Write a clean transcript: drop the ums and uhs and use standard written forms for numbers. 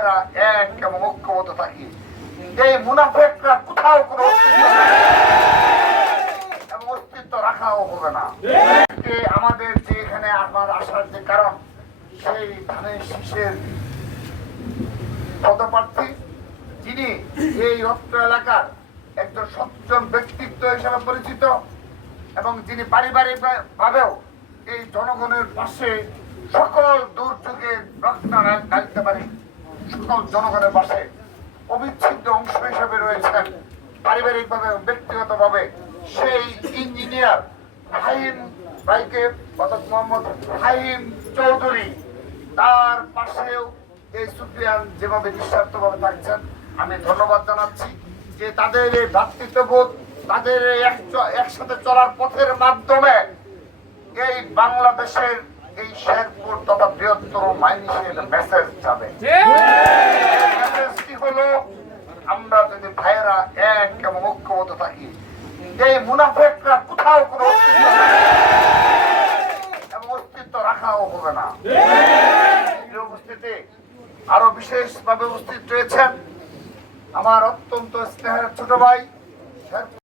ভাইয়েরা এক এবং ঐক্যবদ্ধ থাকি, এই মুনাফেকরা কোথাও কোনো অস্তিত্ব এবং অস্তিত্ব রাখাও হবে না। আমাদের যে এখানে আমার আসার যে কারণ, সেই ধানের শীষের পদপ্রার্থী যিনি এই অত্র এলাকার একজন সজ্জন ব্যক্তিত্ব হিসেবে পরিচিত এবং যিনি পারিবারিক ভাবেও এই জনগণের পাশে সকল দুর্যোগে রক্ষা রাখতে পারে, সকল জনগণের পাশে অবিচ্ছেদ্য অংশ হিসেবে রয়েছেন পারিবারিক ভাবে ব্যক্তিগত ভাবে, সেই ইঞ্জিনিয়ার ফাহিম ভাইকে অর্থাৎ মোহাম্মদ ফাহিম চৌধুরী, তার পাশেও এই সুফিয়ান যেভাবে নিঃস্বার্থভাবে থাকছেন, আমি ধন্যবাদ জানাচ্ছি যে তাদের এই ভ্রাতৃত্ববোধ, তাদের একসাথে চলার পথের মাধ্যমে এই বাংলাদেশের এই শেরপুর তথা বৃহত্তর মাইনষের মেসেজ যাবে। মেসেজটি হলো, আমরা যদি ভাইয়েরা এক এবং ঐক্যবদ্ধ থাকি, এই মুনাফেকরা কোথাও কোনো অস্তিত্ব এবং অস্তিত্ব রাখাও হবে না। উপস্থিতি আরো বিশেষ ভাবে উপস্থিত রয়েছেন আমার অত্যন্ত স্নেহের ছোট ভাই